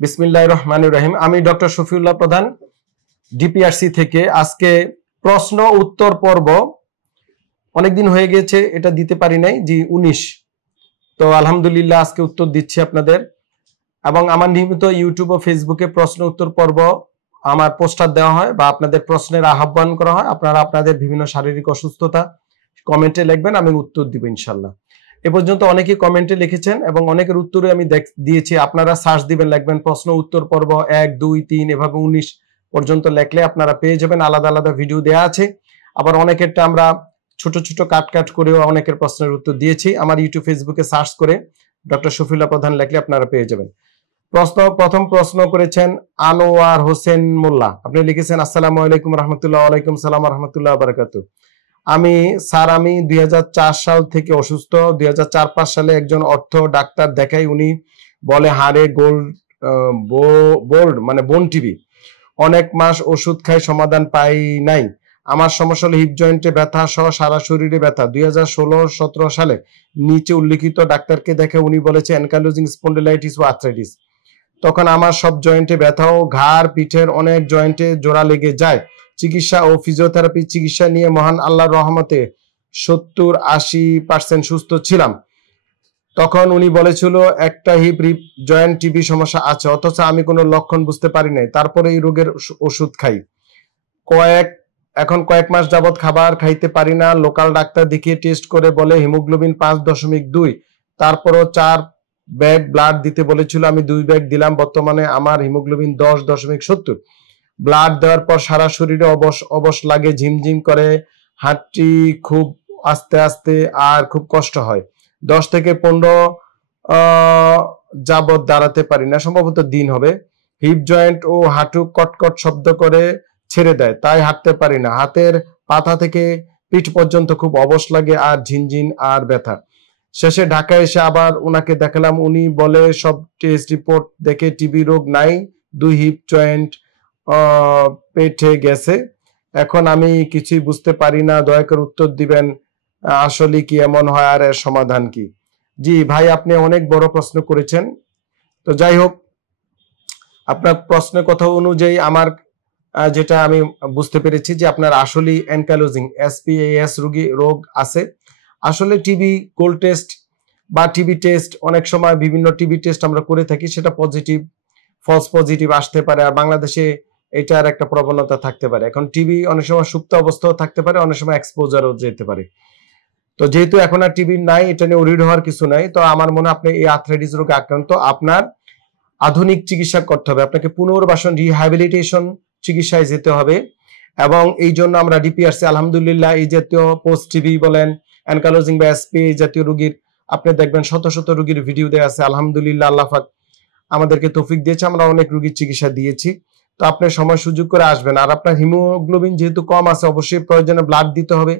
বিসমিল্লাহির রহমানির রহিম। আমি ডক্টর শফিউল্লাহ প্রধান, ডিপিআরসি থেকে। আজকে প্রশ্ন উত্তর পর্ব অনেকদিন হয়ে গেছে, এটা দিতে পারি নাই, জি 19। তো আলহামদুলিল্লাহ আজকে উত্তর দিচ্ছি আপনাদের। এবং আমার নিয়মিত ইউটিউব ও ফেসবুকে প্রশ্ন উত্তর পর্ব আমার পোস্টার দেওয়া হয় বা আপনাদের প্রশ্নের আহ্বান করা হয়। আপনারা আপনাদের বিভিন্ন শারীরিক অসুস্থতা কমেন্টে লিখবেন, আমি উত্তর দিব ইনশাল্লাহ। এ পর্যন্ত অনেকেই কমেন্টে লিখেছেন এবং অনেকের উত্তরে আমি দিয়েছি। আপনারা সার্চ দিবেন, লিখবেন প্রশ্ন উত্তর পর্ব 1, 2, 3 এভাবে 19 পর্যন্ত লেখলে আপনারা পেয়ে যাবেন। আলাদা আলাদা ভিডিও দেওয়া আছে। আবার অনেকেরটা আমরা ছোট ছোট কাট করেও অনেকের প্রশ্নের উত্তর দিয়েছি। আমার ইউটিউব ফেসবুকে সার্চ করে ডক্টর শফিউল্লাহ প্রধান লিখলে আপনারা পেয়ে যাবেন। প্রথম প্রশ্ন করেছেন আনোয়ার হোসেন মোল্লা। আপনি লিখেছেন আসসালামু আলাইকুম রহমতুল্লাহ। ওয়ালাইকুম সালাম রহমতুল্লাহ বারাকাতুহু। আমি 2004 সাল থেকে অসুস্থ। 2004-5 সালে একজন অর্থ ডাক্তার দেখাই, উনি বলে হাড়ে বোন টিবি। অনেক মাস ওষুধ খাই, সমাধান পাই নাই। আমার সমস্যা হলো হিপ জয়েন্টে ব্যথা সহ সারা শরীরে ব্যথা। 2016-17 সালে নিচে উল্লিখিত ডাক্তারকে দেখে উনি বলেছে অ্যানকাইলোজিং স্পন্ডিলাইটিস ও আর্থ্রাইটিস। তখন আমার সব জয়েন্টে ব্যথা ও ঘাড় পিঠের অনেক জয়েন্টে জোড়া লেগে যায়। চিকিৎসা ও ফিজিওথেরাপি চিকিৎসা নিয়ে মহান আল্লাহর রহমতে 70-80% সুস্থ ছিলাম। তখন উনি বলেছিল একটা হিপ জয়েন্ট টিবি সমস্যা আছে, অথচ আমি কোনো লক্ষণ বুঝতে পারি নাই। তারপরে এই রোগের ওষুধ খাই। এখন কয়েক মাস যাবত খাবার খাইতে পারি না। লোকাল ডাক্তার দেখিয়ে টেস্ট করে বলে হিমোগ্লোবিন 5.2। তারপরও 4 ব্যাগ ব্লাড দিতে বলেছিল, আমি 2 ব্যাগ দিলাম। বর্তমানে আমার হিমোগ্লোবিন 10.70। ব্লাড দেওয়ার পর সারা শরীরে অবশ লাগে, ঝিমঝিম করে, হাঁটি খুব আস্তে আস্তে আর খুব কষ্ট হয়। 10 থেকে 15 যাবত দাঁড়াতে পারি না, সম্ভবত দিন হবে। হিপ জয়েন্ট ও হাঁটু কটকট শব্দ করে ছেড়ে দেয়, তাই হাঁটতে পারি না। হাতের পাতা থেকে পিঠ পর্যন্ত খুব অবশ লাগে আর ঝিনঝিন আর ব্যথা। শেষে ঢাকায় এসে আবার উনাকে দেখালাম, উনি বলে সব টেস্ট রিপোর্ট দেখে টিবি রোগ নাই, 2 হিপ জয়েন্ট পেটে গেছে। এখন আমি কিছুই বুঝতে পারি না, দয়া করে উত্তর দিবেন আসলে কি এমন হয় আর এর সমাধান কি? জি ভাই, আপনি অনেক বড় প্রশ্ন করেছেন। তো যাই হোক, আপনার প্রশ্নের কথা অনুযায়ী আমার যেটা আমি বুঝতে পেরেছি যে আপনার আসলে অ্যানকাইলোজিং SPAS রোগ আছে। আসলে টিবি গোল্ড টেস্ট বা টিবি টেস্ট অনেক সময় বিভিন্ন টিবি টেস্ট আমরা করে থাকি, সেটা পজিটিভ ফলস পজিটিভ আসতে পারে। আর বাংলাদেশে এটার একটা প্রবণতা থাকতে পারে। এখন টিবি অনেক সময় সুপ্ত অবস্থাও থাকতে পারে, অনেক সময় এক্সপোজারও যেতে পারে। তো যেহেতু এখন আর টিবি নাই, এটা নিয়ে ওরিড হওয়ার কিছু নাই। তো আমার মনে হয় আপনি এই আর্থ্রাইটিস রোগে আক্রান্ত, আপনার আধুনিক চিকিৎসা করতে হবে, আপনাকে পুনর্বাসন রিহ্যাবিলিটেশন চিকিৎসায় যেতে হবে। এবং এই জন্য আমরা ডিপিআরসি আলহামদুলিল্লাহ এই জাতীয় পোস্ট টিবি বলেন, অ্যানকাইলোজিং বা এসপি এই জাতীয় রোগীর আপনি দেখবেন শত শত রোগীর ভিডিও দেওয়া আছে। আলহামদুলিল্লাহ আল্লাহ পাক আমাদেরকে তৌফিক দিয়েছে, আমরা অনেক রোগীর চিকিৎসা দিয়েছি। তো আপনি সময় সুযোগ করে আসবেন। আর আপনার হিমোগ্লোবিন যেহেতু কম আছে, অবশ্যই প্রয়োজনে ব্লাড দিতে হবে।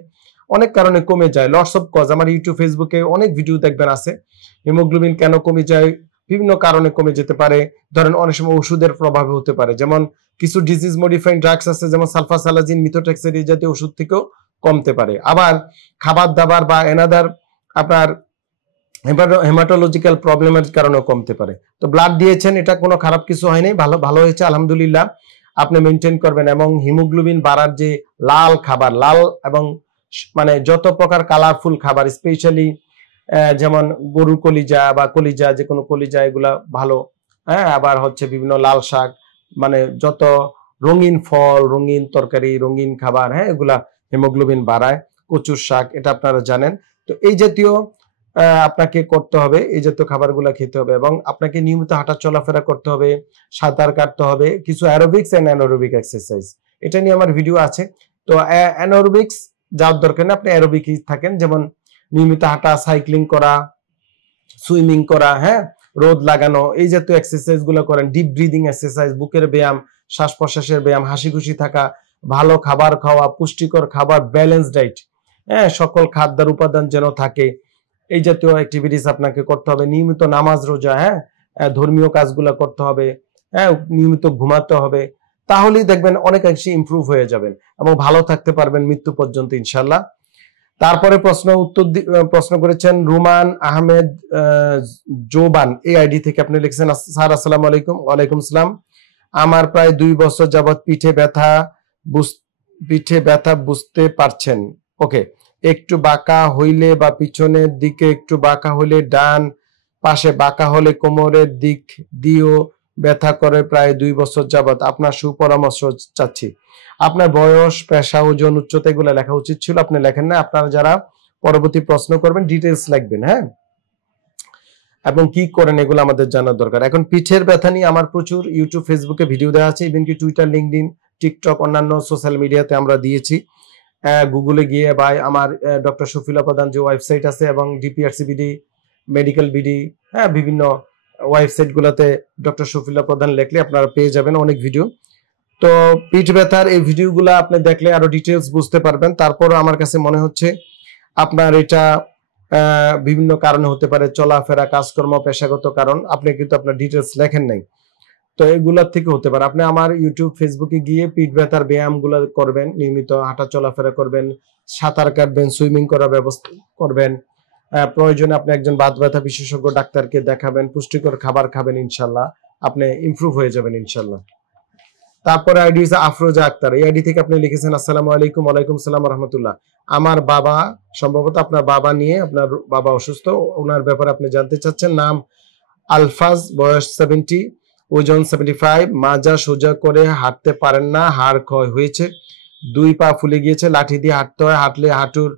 অনেক কারণে কমে যায়, লটস অফ কজ। আমার ইউটিউব ফেসবুকে অনেক ভিডিও দেখবেন আছে হিমোগ্লোবিন কেন কমে যায়, বিভিন্ন কারণে কমে যেতে পারে। ধরেন অনেক সময় ওষুধের প্রভাবে হতে পারে, যেমন কিছু ডিজিজ মডিফাইং ড্রাগস আছে, যেমন সালফাসালাজিন, মিথোট্রেক্সের এই জাতীয় ওষুধ থেকেও কমতে পারে। আবার খাবার দাবার বা এনাদার আপনার হেমাটোলজিক্যাল প্রবলেমের কারণেও কমতে পারে। তো ব্লাড দিয়েছেন, এটা কোনো খারাপ কিছু হয়নি, ভালো হয়েছে আলহামদুলিল্লাহ। আপনি মেনটেন করবেন। এবং হিমোগ্লোবিন বাড়ার যে লাল খাবার, লাল এবং মানে যত প্রকার কালারফুল খাবার, স্পেশালি যেমন গরুর কলিজা বা কলিজা, যে কোনো কলিজা, এগুলা ভালো। হ্যাঁ, আবার হচ্ছে বিভিন্ন লাল শাক, মানে যত রঙিন ফল, রঙিন তরকারি, রঙিন খাবার, হ্যাঁ, এগুলা হিমোগ্লোবিন বাড়ায়। কচুর শাক, এটা আপনারা জানেন। তো এই জাতীয় আপনাকে করতে হবে, এই জাতীয় খাবারগুলা খেতে হবে। এবং আপনাকে নিয়মিত হাঁটা চলাফেরা করতে হবে, সাঁতার কাটতে হবে, কিছু অ্যারোবিক্স এন্ড অ্যানারোবিক এক্সারসাইজ, এটা নিয়ে আমার ভিডিও আছে। তো অ্যানারোবিক্স যাওয়ার দরকার নেই, আপনি অ্যারোবিকই থাকেন, যেমন নিয়মিত হাঁটা, সাইক্লিং করা, সুইমিং করা, হ্যাঁ, রোদ লাগানো, এই জাতীয় এক্সারসাইজ গুলো করেন। ডিপ ব্রিদিং এক্সারসাইজ, বুকের ব্যায়াম, শ্বাস প্রশ্বাসের ব্যায়াম, হাসি খুশি থাকা, ভালো খাবার খাওয়া, পুষ্টিকর খাবার, ব্যালেন্স ডাইট, হ্যাঁ, সকল খাদ্যের উপাদান যেন থাকে, এই জাতীয় অ্যাক্টিভিটিস আপনাকে করতে হবে। নিয়মিত নামাজ রোজা, হ্যাঁ, ধর্মীয় কাজগুলো করতে হবে, হ্যাঁ, নিয়মিত ঘুমাতে হবে। তাহলেই দেখবেন অনেকাংশে ইমপ্রুভ হয়ে যাবেন এবং ভালো থাকতে পারবেন মৃত্যু পর্যন্ত ইনশাল্লাহ। তারপরে প্রশ্ন করেছেন রুমান আহমেদ জোবান, এই আইডি থেকে আপনি লিখেছেন, স্যার আসসালামু আলাইকুম। ওয়ালাইকুম সালাম। আমার প্রায় 2 বছর যাবত পিঠে ব্যথা বুঝতে পারছেন। ওকে, একটু বাঁকা হইলে বা পিছনের দিকে একটু বাঁকা হইলে, ডান পাশে বাঁকা হলে কোমরের দিক দিয়েও ব্যথা করে প্রায় 2 বছর যাবত। আপনার সুপরামর্শ চাচ্ছি। আপনার বয়স, পেশা, ওজন, উচ্চতা এগুলো লেখা উচিত ছিল, আপনি লেখেন না। আপনারা যারা পরবর্তী প্রশ্ন করবেন ডিটেলস লিখবেন, হ্যাঁ, এবং কি করেন এগুলো আমাদের জানার দরকার। এখন পিঠের ব্যথা নিয়ে আমার প্রচুর ইউটিউব, ফেসবুকে ভিডিও দেওয়া আছে, ইভেন কি টুইটার, লিঙ্কডইন, টিকটক, অন্যান্য সোশ্যাল মিডিয়াতে আমরা দিয়েছি। গুগলে গিয়ে বা আমার ডক্টর শফিলা প্রধান যে ওয়েবসাইট আছে এবং ডিপিআরসি বিডি, মেডিকেল বিডি, হ্যাঁ, বিভিন্ন ওয়েবসাইট গুলাতে ডক্টর শফিলা প্রধান লিখলে আপনারা পেয়ে যাবেন অনেক ভিডিও। তো পিঠ ব্যথার এই ভিডিওগুলো আপনি দেখলে আরো ডিটেলস বুঝতে পারবেন। তারপর আমার কাছে মনে হচ্ছে আপনার এটা বিভিন্ন কারণে হতে পারে, চলাফেরা, কাজকর্ম, পেশাগত কারণ, আপনি কিন্তু আপনার ডিটেলস লেখেন নাই, তো এগুলার থেকে হতে পারে। আপনি আমার ইউটিউব, ফেসবুকে গিয়ে পিঠ ব্যথার ব্যায়াম গুলা করবেন, নিয়মিত হাঁটা চলাফেরা করবেন, সাঁতার কাটবেন, সুইমিং করার ব্যবস্থা করবেন, প্রয়োজনে আপনি একজন বাত ব্যথা বিশেষজ্ঞ ডাক্তারকে দেখাবেন, পুষ্টিকর খাবার খাবেন, ইনশাল্লাহ আপনি ইমপ্রুভ হয়ে যাবেন ইনশাল্লাহ। তারপরে আইডি হচ্ছে আফরোজা আক্তার, এই আইডি থেকে আপনি লিখেছেন আসসালামু আলাইকুম। ওয়ালাইকুম সালাম রহমতুল্লাহ। আমার বাবা, সম্ভবত আপনার বাবা নিয়ে, আপনার বাবা অসুস্থ, ওনার ব্যাপারে আপনি জানতে চাচ্ছেন। নাম আলফাজ, বয়স 70, ওজন 75, মাজা সোজা করে হাঁটতে পারেন না, হাড় ক্ষয় হয়েছে, 2 পা ফুলে গিয়েছে, লাঠি দিয়ে হাঁটতে হয়, হাঁটলে হাঁটুর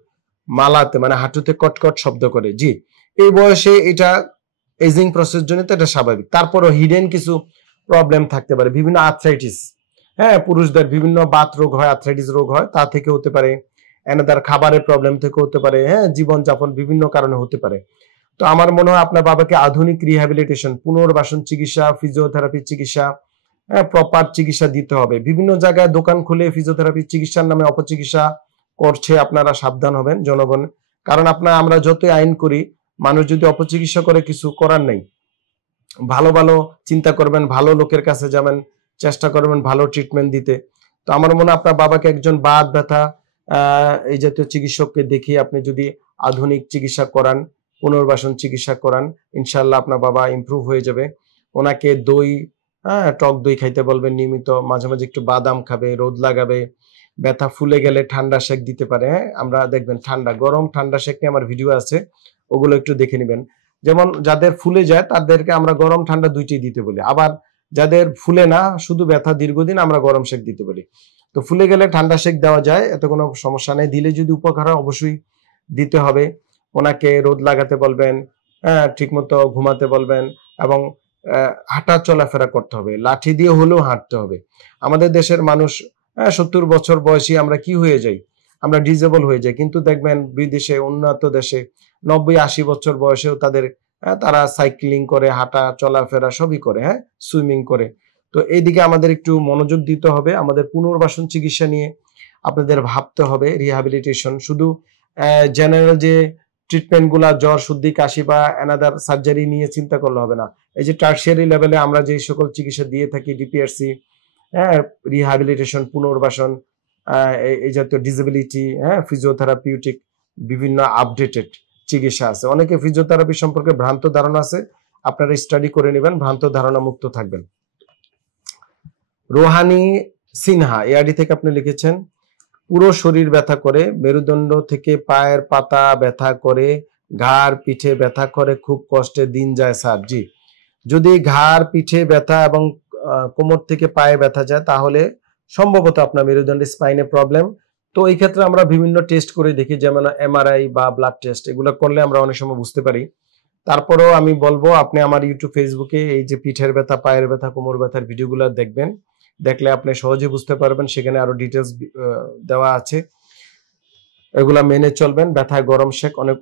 মালাতে মানে হাঁটুতে কটকট শব্দ করে। জি, এই বয়সে এটা এজিং প্রসেস জনিত, এটা স্বাভাবিক। তারপরও হিডেন কিছু প্রবলেম থাকতে পারে, বিভিন্ন আর্থ্রাইটিস, হ্যাঁ, পুরুষদের বিভিন্ন বাত রোগ হয়, আর্থ্রাইটিস রোগ হয়, তা থেকে হতে পারে, এনাদার খাবারের প্রবলেম থেকে হতে পারে, হ্যাঁ, জীবনযাপন বিভিন্ন কারণে হতে পারে। তো আমার মনে হয় আপনার বাবাকে আধুনিক রিহ্যাবিলিটেশন, পুনর্বাসন চিকিৎসা, ফিজিওথেরাপি চিকিৎসা, হ্যাঁ, প্রপার চিকিৎসা দিতে হবে। বিভিন্ন জায়গায় দোকান খুলে ফিজিওথেরাপি চিকিৎসার নামে অপচিকিৎসা করছে, আপনারা সাবধান হবেন জনগণ। কারণ আমরা যতই আইন করি, মানুষ যদি অপচিকিৎসা করে কিছু করার নেই। ভালো ভালো চিন্তা করবেন, ভালো লোকের কাছে যাবেন, চেষ্টা করবেন ভালো ট্রিটমেন্ট দিতে। তো আমার মনে হয় আপনার বাবাকে একজন বাত ব্যথা এই জাতীয় চিকিৎসককে দেখিয়ে আপনি যদি আধুনিক চিকিৎসা করান, পুনর্বাসন চিকিৎসা করান, ইনশাল্লাহ আপনার বাবা ইমপ্রুভ হয়ে যাবে। ওনাকে দই, হ্যাঁ, টক দই খাইতে বলবেন নিয়মিত, মাঝে মাঝে একটু বাদাম খাবে, রোদ লাগাবে, ব্যথা ফুলে গেলে ঠান্ডা শেক দিতে পারে। হ্যাঁ, আমরা দেখবেন গরম ঠান্ডা শেক নিয়ে আমার ভিডিও আছে, ওগুলো একটু দেখে নেবেন। যেমন যাদের ফুলে যায় তাদেরকে আমরা গরম ঠান্ডা দুইটাই দিতে বলি, আবার যাদের ফুলে না, শুধু ব্যথা দীর্ঘদিন, আমরা গরম শেক দিতে বলি। তো ফুলে গেলে ঠান্ডা শেক দেওয়া যায়, এতে কোনো সমস্যা নেই। দিলে যদি উপকার হয় অবশ্যই দিতে হবে। ওনাকে রোদ লাগাতে বলবেন, হ্যাঁ, ঠিক মতো ঘুমাতে বলবেন, এবং হাঁটা চলাফেরা করতে হবে, লাঠি দিয়ে হলেও হাঁটতে হবে। আমাদের দেশের মানুষ 70 বছর বয়সী আমরা কি হয়ে যাই, আমরা ডিজেবল হয়ে যাই, কিন্তু দেখবেন বিদেশে, উন্নত দেশে 90-80 বছর বয়সেও তারা সাইক্লিং করে, হাঁটা চলাফেরা সবই করে, হ্যাঁ, সুইমিং করে। তো এইদিকে আমাদের একটু মনোযোগ দিতে হবে। আমাদের পুনর্বাসন চিকিৎসা নিয়ে আপনাদের ভাবতে হবে, রিহ্যাবিলিটেশন, শুধু জেনারেল যে ট্রিটমেন্ট গুলা, জ্বর, সর্দি, কাশি বা অ্যানাদার সার্জারি নিয়ে চিন্তা করলে হবে না। এই যে টার্সিয়ারি লেভেলে আমরা যে সকল চিকিৎসা দিয়ে থাকি, ডিপিআরসি, হ্যাঁ, রিহ্যাবিলিটেশন, পুনর্বাসন, এই জাতীয় ডিসেবিলিটি, হ্যাঁ, ফিজিওথেরাপিউটিক বিভিন্ন আপডেটেড চিকিৎসা আছে। অনেকে ফিজিওথেরাপি সম্পর্কে ভ্রান্ত ধারণা আছে, আপনারা স্টাডি করে নেবেন, ভ্রান্ত ধারণা মুক্ত থাকবেন। রোহানি সিনহা, এআইডি থেকে আপনি লিখেছেন পুরো শরীর ব্যথা করে, মেরুদণ্ড থেকে পায়ের পাতা ব্যথা করে, ঘাড় পিঠে ব্যথা করে, খুব কষ্টে দিন যায় স্যার। জি, যদি ঘাড় পিঠে ব্যথা এবং কোমর থেকে পায়ে ব্যথা যায়, তাহলে সম্ভবত আপনার মেরুদণ্ডে স্পাইনে প্রবলেম। তো এই ক্ষেত্রে আমরা বিভিন্ন টেস্ট করে দেখি, যেমন এমআরআই বা ব্লাড টেস্ট, এগুলো করলে আমরা অনেক সময় বুঝতে পারি। তারপরেও আমি বলবো আপনি আমার ইউটিউব, ফেসবুকে এই যে পিঠের ব্যথা, পায়ের ব্যথা, কোমর ব্যথার ভিডিওগুলো দেখবেন, দেখলে আপনি সহজে বুঝতে পারবেন, সেখানে আরো ডিটেলস দেওয়া আছে, এগুলা মেনে চলবেন। ব্যথায় গরম শেক অনেক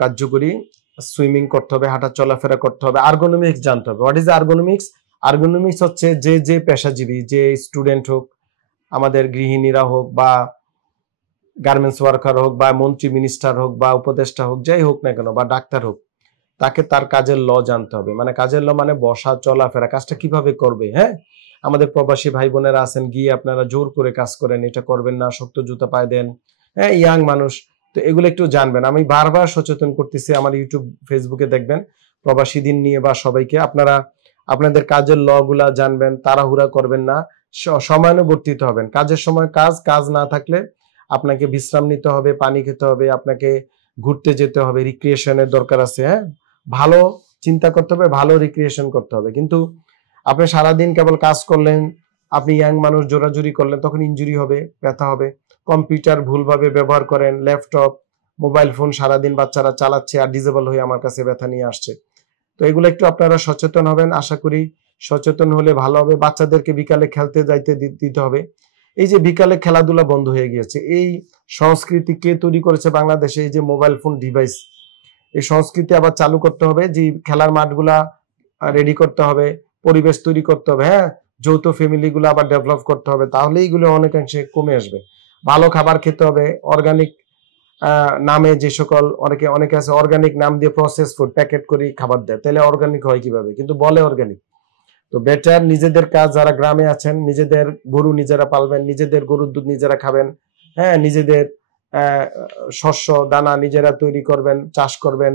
কার্যকরী, সুইমিং করতে হবে, হাঁটা চলাফেরা করতে হবে, আর্গোনমিক্স জানতে হবে। What is ergonomics? আর্গোনমিক্স হচ্ছে যে পেশাজীবী, যে স্টুডেন্ট হোক, আমাদের গৃহিণীরা হোক, বা গার্মেন্টস ওয়ার্কার হোক, বা মন্ত্রী মিনিস্টার হোক, বা উপদেষ্টা হোক, যাই হোক না কেন, বা ডাক্তার হোক, তাকে তার কাজের ল জানতে হবে। মানে কাজের ল মানে বসা, চলাফেরা, কাজটা কিভাবে করবে। হ্যাঁ, আমাদের প্রবাসী ভাই বোনেরা আছেন, গিয়ে আপনারা জোর করে কাজ করেন, এটা করবেন না, শক্ত জুতা পায়ে দেন, হ্যাঁ, ইয়াং মানুষ তো এগুলো একটু জানবেন। আমি বারবার সচেতন করতেছি, আমার ইউটিউব ফেসবুকে দেখবেন প্রবাসী দিন নিয়ে বা সবাইকে, আপনারা আপনাদের কাজের ল গুলা জানবেন, তাড়াহুড়া করবেন না, সময়ানুবর্তিত হবেন। কাজের সময় কাজ, কাজ না থাকলে আপনাকে বিশ্রাম নিতে হবে, পানি খেতে হবে, আপনাকে ঘুরতে যেতে হবে, রিক্রিয়েশনের দরকার আছে। হ্যাঁ, ভালো চিন্তা করতে হবে, ভালো রিক্রিয়েশন করতে হবে। কিন্তু আপনি সারাদিন কেবল কাজ করলেন, আপনি ইয়াং মানুষ জোরাজুরি করলেন, তখন ইনজুরি হবে, ব্যথা হবে। কম্পিউটার ভুলভাবে ব্যবহার করেন, ল্যাপটপ, মোবাইল ফোন সারাদিন বাচ্চারা চালাচ্ছে আর ডিজেবল হয়ে আমার কাছে ব্যথা নিয়ে আসছে। তো এগুলো একটু আপনারা সচেতন হবেন, আশা করি সচেতন হলে ভালো হবে। বাচ্চাদেরকে বিকালে খেলতে যাইতে দিতে হবে। এই যে বিকালে খেলাধুলা বন্ধ হয়ে গিয়েছে, এই সংস্কৃতি কে তৈরি করেছে বাংলাদেশে? এই যে মোবাইল ফোন ডিভাইস, এই সংস্কৃতি আবার চালু করতে হবে, যে খেলার মাঠগুলা রেডি করতে হবে, পরিবেশ তৈরি করতে হবে। হ্যাঁ, যৌথ ফ্যামিলি গুলো আবার ডেভেলপ করতে হবে, তাহলে এইগুলো অনেকাংশে কমে আসবে। ভালো খাবার খেতে হবে, অর্গানিক নামে যে সকল, অনেকে আছে অর্গানিক নাম দিয়ে প্রসেস ফুড প্যাকেট করে খাবার দেয়, তাহলে অর্গানিক হয় কিভাবে? কিন্তু বলে অর্গানিক। তো বেটার নিজেদের কাজ, যারা গ্রামে আছেন নিজেদের গরু নিজেরা পালবেন, নিজেদের গরুর দুধ নিজেরা খাবেন। হ্যাঁ, নিজেদের শস্য দানা নিজেরা তৈরি করবেন, চাষ করবেন,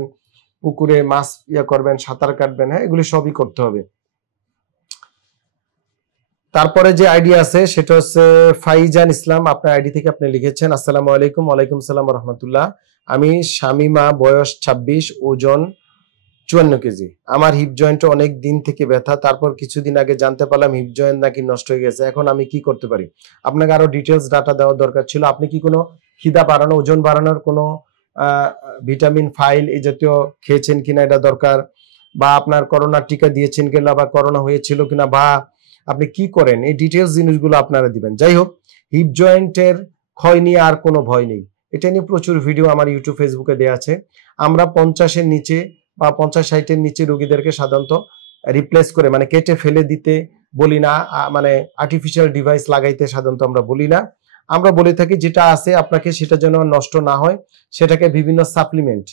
পুকুরে মাছ করবেন, সাঁতার কাটবেন। হ্যাঁ, এগুলি সবই করতে হবে। তারপরে যে আইডি আছে সেটা হচ্ছে ফাইজান ইসলাম, আপনার আইডি থেকে আপনি লিখেছেন, আসসালামু আলাইকুম। ওয়ালাইকুম সালাম রহমতুল্লাহ। আমি শামিমা, বয়স 26, ওজন 54 কেজি। আমার হিপ জয়েন্টে অনেক দিন থেকে ব্যথা, তারপর কিছুদিন আগে জানতে পারলাম হিপ জয়েন্ট নাকি নষ্ট হয়ে গেছে। এখন আমি কি করতে পারি? আপনাকে আরো ডিটেলস ডাটা দেওয়ার দরকার ছিল। আপনি কি কোনো খিদা বাড়ানো, ওজন বাড়ানোর কোনো ভিটামিন ফাইল এই জাতীয় খেয়েছেন কিনা এটা দরকার, বা আপনার করোনার টিকা দিয়েছেন কিনা, বা করোনা হয়েছিল কিনা, বা আপনি কি করেন, এই ডিটেলস জিনিসগুলো আপনারা দিবেন। যাই হোক, হিপ জয়েন্টের ক্ষয় নিয়ে আর কোনো ভয় নেই, এটা নিয়ে প্রচুর ভিডিও আমার ইউটিউব ফেসবুকে দেওয়া আছে। আমরা 50-এর নিচে বা 50-60-এর নিচে রোগীদেরকে সাধারণত রিপ্লেস করে, মানে কেটে ফেলে দিতে বলি না, মানে আর্টিফিশিয়াল ডিভাইস লাগাইতে সাধারণত আমরা বলি না। আমরা বলে থাকি যেটা আছে আপনাকে সেটা যেন নষ্ট না হয়, সেটাকে বিভিন্ন সাপ্লিমেন্ট,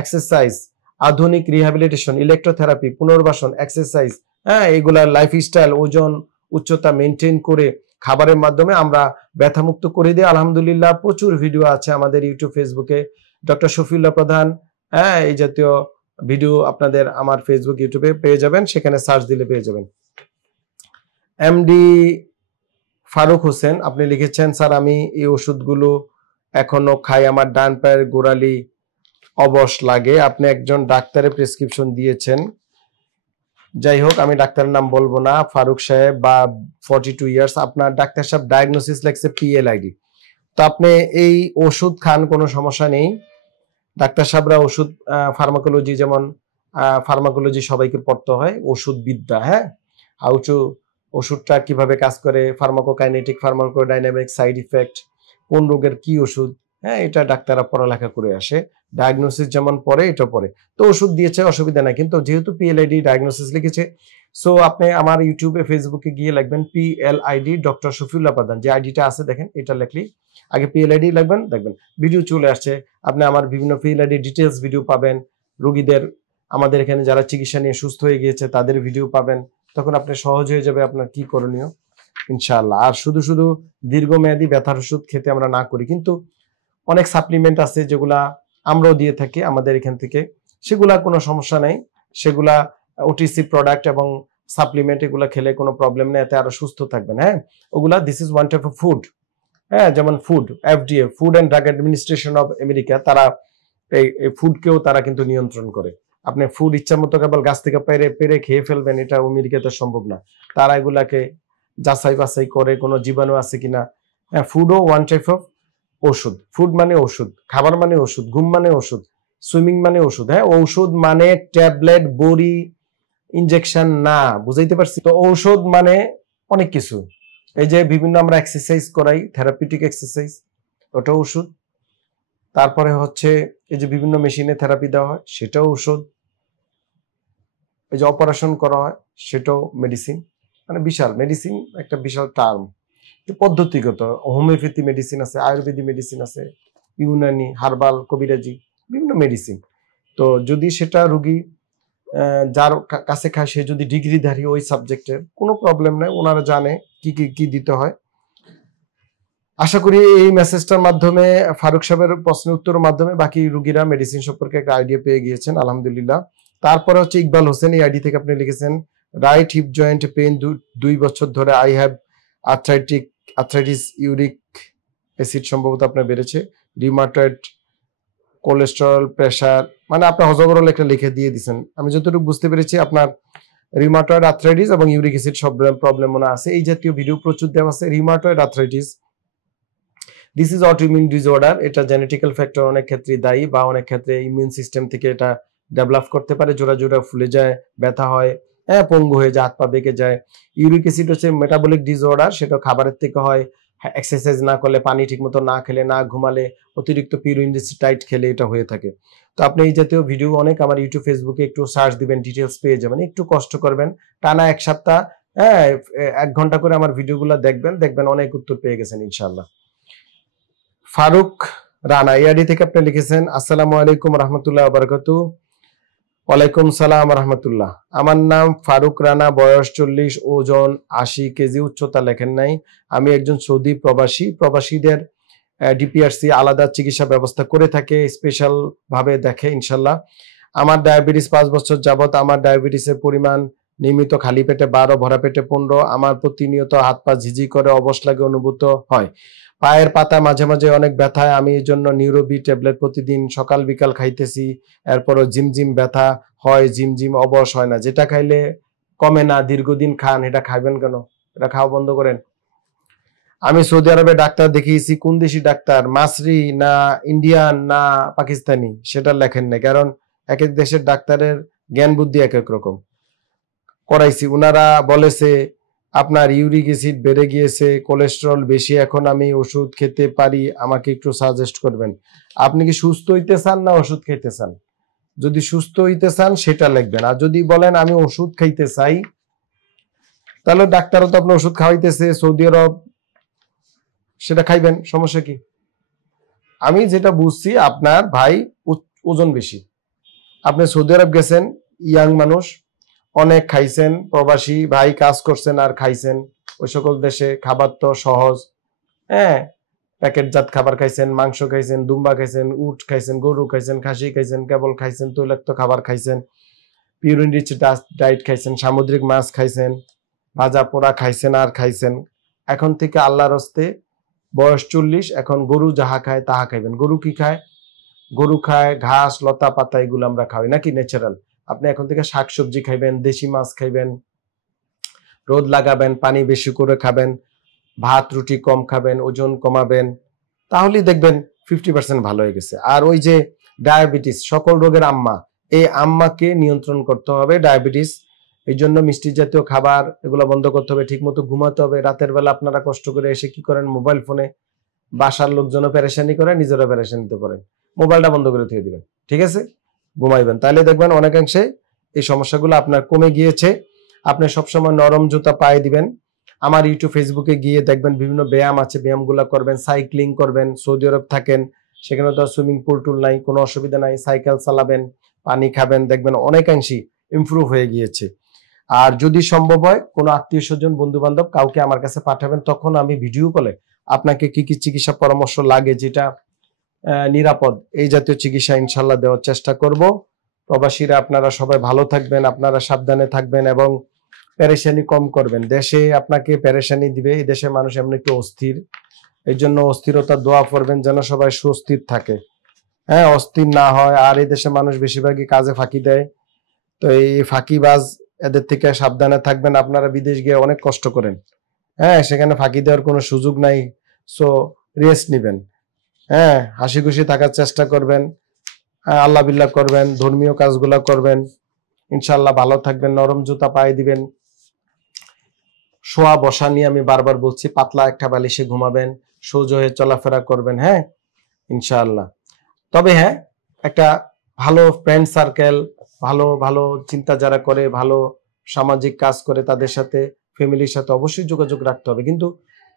এক্সারসাইজ, আধুনিক রিহ্যাবিলিটেশন, ইলেকট্রোথেরাপি, পুনর্বাসন, এক্সারসাইজ, হ্যাঁ, এগুলা লাইফস্টাইল, ওজন, উচ্চতা মেনটেন করে খাবারের মাধ্যমে আমরা ব্যথামুক্ত করে দিই। আলহামদুলিল্লাহ প্রচুর ভিডিও আছে আমাদের ইউটিউব ফেসবুকে, ডক্টর শফিউল্লাহ প্রধান, হ্যাঁ, এই জাতীয় ভিডিও আপনাদের আমার ফেসবুক ইউটিউবে পেয়ে যাবেন, সেখানে সার্চ দিলে পেয়ে যাবেন। এমডি ফারুক হোসেন, আপনি লিখেছেন, স্যার আমি এই ওষুধগুলো এখনো খাই, আমার ডান পায়ের গোড়ালি অবশ লাগে। আপনি একজন ডাক্তারের প্রেসক্রিপশন দিয়েছেন। যাই হোক, আমি ডাক্তারের নাম বলবো না। ফারুক সাহেব বা 42 ইয়ার্স, আপনার ডাক্তার সাহেব ডায়াগনোসিস লেখছে PLID। তো আপনি এই ওষুধ খান, কোনো সমস্যা নেই। ডাক্তার সাহেবরা ওষুধ, ফার্মাকোলজি, যেমন ফার্মাকোলজি সবাইকে পড়তে হয়, ওষুধ বিদ্যা, হ্যাঁ, হাউচু ওষুধটা কিভাবে কাজ করে, ফার্মাকোকাইনেটিক, ফার্মাকোডাইনামিক, সাইড ইফেক্ট, কোন রোগের কি ওষুধ, হ্যাঁ, এটা ডাক্তাররা পড়ালেখা করে আসে। ডায়াগনোসিস যেমন পড়ে এটা পড়ে, তো ওষুধ দিয়েছে, অসুবিধা নাই। কিন্তু যেহেতু PLID ডায়াগনোসিস লিখেছে, সো আপনি আমার ইউটিউবে ফেসবুকে গিয়ে লিখবেন PLID ডক্টর শফিউল্লাহ প্রধান, যে আইডিটা আছে দেখেন, এটা লিখলি আগে PLID লিখবেন, দেখবেন ভিডিও চলে আসছে। আপনি আমার বিভিন্ন PLID ডিটেলস ভিডিও পাবেন, রোগীদের, আমাদের এখানে যারা চিকিৎসা নিয়ে সুস্থ হয়ে গিয়েছে তাদের ভিডিও পাবেন। তখন আপনি সহজ হয়ে যাবে আপনার কি করণীয়, ইনশাআল্লাহ। আর শুধু শুধু দীর্ঘমেয়াদী ব্যথার ওষুধ খেতে আমরা না করি, কিন্তু অনেক সাপ্লিমেন্ট আছে যেগুলা আমরাও দিয়ে থাকি আমাদের এখান থেকে, সেগুলা কোনো সমস্যা নেই। সেগুলা OTC প্রোডাক্ট এবং সাপ্লিমেন্ট, এগুলা খেলে কোনো প্রবলেম নেই, এতে আরো সুস্থ থাকবেন। হ্যাঁ, ওগুলা this is one type of food. হ্যাঁ, যেমন food, FDA, food and drug administration of America, তারা এই ফুডকেও তারা কিন্তু নিয়ন্ত্রণ করে। আপনি ফুড ইচ্ছা মতো কেবল গাছ থেকে পেরে পেরে খেয়ে ফেলবেন, এটা আমেরিকাতে সম্ভব না। তারা এগুলাকে যাচাই বাছাই করে কোনো জীবাণু আছে কিনা। হ্যাঁ, ফুডও ওয়ান টাইপ অফ ওষুধ। ফুড মানে ওষুধ, খাবার মানে ওষুধ, ঘুম মানে ওষুধ, সুইমিং মানে ওষুধ। হ্যাঁ, ঔষধ মানে ট্যাবলেট, বড়ি, ইনজেকশন না, বুঝাইতে পারছি? তো ঔষধ মানে অনেক কিছু। এই যে বিভিন্ন আমরা এক্সারসাইজ করাই, থেরাপিউটিক এক্সারসাইজ, ওটা ওষুধ। তারপরে হচ্ছে এই যে বিভিন্ন মেশিনে থেরাপি দেওয়া হয়, সেটাও ওষুধ। এই যে অপারেশন করা হয়, সেটাও মেডিসিন। মানে বিশাল মেডিসিন, একটা বিশাল টার্ম, পদ্ধতিগত। হোমিওপ্যাথি মেডিসিন আছে, আয়ুর্বেদিক মেডিসিন আছে, ইউনানি, হার্বাল, কবিরাজি, বিভিন্ন মেডিসিন। তো যদি সেটা রুগী যার কাছে খায়, সে যদি ডিগ্রিধারী ওই সাবজেক্টের, কোনো প্রবলেম নাই, ওনারা জানে কি কি কি দিতে হয়। আশা করি এই মেসেজটার মাধ্যমে ফারুক সাহেবের প্রশ্নের উত্তরের মাধ্যমে বাকি রোগীরা মেডিসিন সম্পর্কে একটা আইডিয়া পেয়ে গিয়েছেন, আলহামদুলিল্লাহ। তারপরে হচ্ছে ইকবাল হোসেন, এই আইডি থেকে আপনি লিখেছেন রাইট হিপ জয়েন্ট পেইন 2 বছর ধরে, I have arthritis, uric acid সম্ভবত আপনার বেড়েছে, রিউমাটয়েড, কোলেস্টেরল, প্রেসার, মানে আপনি হজবরল একটা লিখে দিয়ে দিচ্ছেন। আমি যতটুকু বুঝতে পেরেছি আপনার রিউমাটয়েড আর্থ্রাইটিস এবং ইউরিক অ্যাসিড সব প্রবলেম মনে আছে। এই জাতীয় ভিডিও প্রচুর দেওয়া আছে। Rheumatoid arthritis, this is autoimmune disorder, এটা জেনেটিক্যাল ফ্যাক্টর অনেক ক্ষেত্রে দায়ী, বা অনেক ক্ষেত্রে ইমিউন সিস্টেম থেকে এটা ডেভেলপ করতে পারে, জোড়া জোড়া ফুলে যায়, ব্যথা হয়, হ্যাঁ, পঙ্গু হয়ে যায়, হাত পা বেঁকে যায়। ইউরিক অ্যাসিড হচ্ছে মেটাবলিক ডিসঅর্ডার, সেটা খাবারের থেকে হয়, এক্সারসাইজ না করলে, পানি ঠিকমতো না খেলে, না ঘুমালে, অতিরিক্ত পিউরিনডিসাইড খেলে এটা হয়ে থাকে। তো আপনি এই জাতীয় ভিডিও অনেক আমার ইউটিউব ফেসবুকে একটু সার্চ দিবেন, ডিটেলস পেয়ে যাবেন। একটু কষ্ট করবেন, টানা 1 সপ্তাহ, হ্যাঁ, 1 ঘন্টা করে আমার ভিডিওগুলো দেখবেন অনেক উত্তর পেয়ে গেছেন ইনশাআল্লাহ। ফারুক রানা, ইয়াডি থেকে আপনি লিখেছেন আসসালামু আলাইকুম রহমতুল্লাহ বারাকাতুহু। ওয়ালাইকুম সালাম রহমতুল্লাহ। আমার নাম ফারুক রানা, বয়স 40, ওজন 80 কেজি, উচ্চতা লেখেন নাই। আমি একজন সৌদি প্রবাসী। প্রবাসীদের ডিপিআরসি আলাদা চিকিৎসা ব্যবস্থা করে থাকে, স্পেশাল ভাবে দেখে ইনশাল্লাহ। আমার ডায়াবেটিস 5 বছর যাবত। আমার ডায়াবেটিসের পরিমাণ নিয়মিত খালি পেটে 12, ভরা পেটে 15। আমার প্রতিনিয়ত হাত পা ঝিঝি করে, অবশ লাগে অনুভূত হয়। পায়ের পাতা মাঝে মাঝে অনেক ব্যথায়। আমি এই জন্য নিউরোবি ট্যাবলেট প্রতিদিন সকাল বিকাল খাইতেছি। এরপরও ঝিমঝিম ব্যথা হয়, ঝিমঝিম অবশ হয় না। যেটা খাইলে কমে না, দীর্ঘদিন খান, এটা খাইবেন কেন? এটা খাওয়া বন্ধ করেন। আমি সৌদি আরবে ডাক্তার দেখিয়েছি, কোন দেশি ডাক্তার, মাসরি না ইন্ডিয়ান না পাকিস্তানি, সেটা লেখেন না, কারণ এক এক দেশের ডাক্তারের জ্ঞান বুদ্ধি এক এক রকম। করাইছি, উনারা বলেছে আপনার ইউরিক অ্যাসিড বেড়ে গিয়েছে, কোলেস্টেরল বেশি, এখন আমি ওষুধ খেতে পারি, আমাকে একটু সাজেস্ট করবেন। আপনি কি সুস্থ হইতে চান না ওষুধ খেতে চান? যদি সুস্থ হইতে চান সেটা লিখবেন, আর যদি বলেন আমি ওষুধ খাইতে চাই, তাহলে ডাক্তারও তো আপনার ওষুধ খাওয়াইতেছে সৌদি আরব, সেটা খাইবেন, সমস্যা কি? আমি যেটা বুঝছি আপনার ভাই ওজন বেশি, আপনি সৌদি আরব গেছেন, ইয়াং মানুষ, অনেক খাইছেন, প্রবাসী ভাই কাজ করছেন আর খাইছেন, ওই সকল দেশে খাবার তো সহজ, হ্যাঁ, প্যাকেটজাত খাবার খাইছেন, মাংস খাইছেন, দুম্বা খাইছেন, উট খাইছেন, গরু খাইছেন, খাসি খাইছেন, কেবল খাইছেন, তৈলাক্ত খাবার খাইছেন, পিউরিন রিচ ডায়েট খাইছেন, সামুদ্রিক মাছ খাইছেন, ভাজা পোড়া খাইছেন আর খাইছেন। এখন থেকে আল্লাহর হস্তে বয়স 40, এখন গরু যাহা খায় তাহা খাইবেন। গরু কি খায়? গরু খায় ঘাস, লতা পাতা, এগুলো আমরা খাই নাকি ন্যাচারাল। আপনি এখন থেকে শাকসবজি খাইবেন, দেশি মাছ খাইবেন, রোদ লাগাবেন, পানি বেশি করে খাবেন, ভাত রুটি কম খাবেন, ওজন কমাবেন, তাহলেই দেখবেন 50% ভালো হয়ে গেছে। আর ওই যে ডায়াবেটিস সকল রোগের আম্মা, এই আম্মাকে নিয়ন্ত্রণ করতে হবে ডায়াবেটিস। এই জন্য মিষ্টি জাতীয় খাবার এগুলো বন্ধ করতে হবে, ঠিক মতো ঘুমাতে হবে। রাতের বেলা আপনারা কষ্ট করে এসে কি করেন? মোবাইল ফোনে বাসার লোকজনও পেরেশানি করে, নিজেরও পেরেশানিতে করেন। মোবাইলটা বন্ধ করে দিয়ে দিবেন, ঠিক আছে? ঘুমাইবেন, তাহলে দেখবেন অনেকাংশে এই সমস্যাগুলো আপনার কমে গিয়েছে। আপনি সবসময় নরম জুতা পায়ে দিবেন। আমার ইউটিউব ফেসবুকে গিয়ে দেখবেন বিভিন্ন ব্যায়াম আছে, ব্যায়ামগুলো করবেন, সাইক্লিং করবেন। সৌদি আরব থাকেন, সেখানে তো সুইমিং পুল টুল নাই, কোনো অসুবিধা নাই, সাইকেল চালাবেন, পানি খাবেন, দেখবেন অনেকাংশই ইমপ্রুভ হয়ে গিয়েছে। আর যদি সম্ভব হয় কোনো আত্মীয় স্বজন বন্ধু বান্ধব কাউকে আমার কাছে পাঠাবেন, তখন আমি ভিডিও কলে আপনাকে কি কি চিকিৎসা পরামর্শ লাগে, যেটা নিরাপদ, এই জাতীয় চিকিৎসা ইনশাল্লাহ দেওয়ার চেষ্টা করব। প্রবাসীরা আপনারা সবাই ভালো থাকবেন, আপনারা সাবধানে থাকবেন এবং পেরেশানি কম করবেন। দেশে আপনাকে পেরেশানি দিবে, এই দেশের মানুষ এমনি একটু অস্থির, এই জন্য অস্থিরতা দোয়া করবেন যেন সবাই সুস্থির থাকে, হ্যাঁ, অস্থির না হয়। আর এই দেশের মানুষ বেশিরভাগই কাজে ফাঁকি দেয়, তো এই ফাঁকিবাজ এদের থেকে সাবধানে থাকবেন। আপনারা বিদেশ গিয়ে অনেক কষ্ট করেন, হ্যাঁ, সেখানে ফাঁকি দেওয়ার কোনো সুযোগ নাই, সো রেস্ট নিবেন, হ্যাঁ, হাসি খুশি থাকার চেষ্টা করবেন, আল্লাহ বিল্লাহ করবেন, ধর্মীয় কাজগুলা করবেন, ইনশাল্লাহ ভালো থাকবেন। নরম জুতা পায়ে দিবেন। শোয়া বসা নিয়ে আমি বারবার বলছি, পাতলা একটা বালিশে ঘুমাবেন, সোজা হয়ে চলাফেরা করবেন, হ্যাঁ, ইনশাআল্লাহ। তবে হ্যাঁ, একটা ভালো ফ্রেন্ড সার্কেল, ভালো ভালো চিন্তা যারা করে, ভালো সামাজিক কাজ করে, তাদের সাথে, ফ্যামিলির সাথে অবশ্যই যোগাযোগ রাখতে হবে। কিন্তু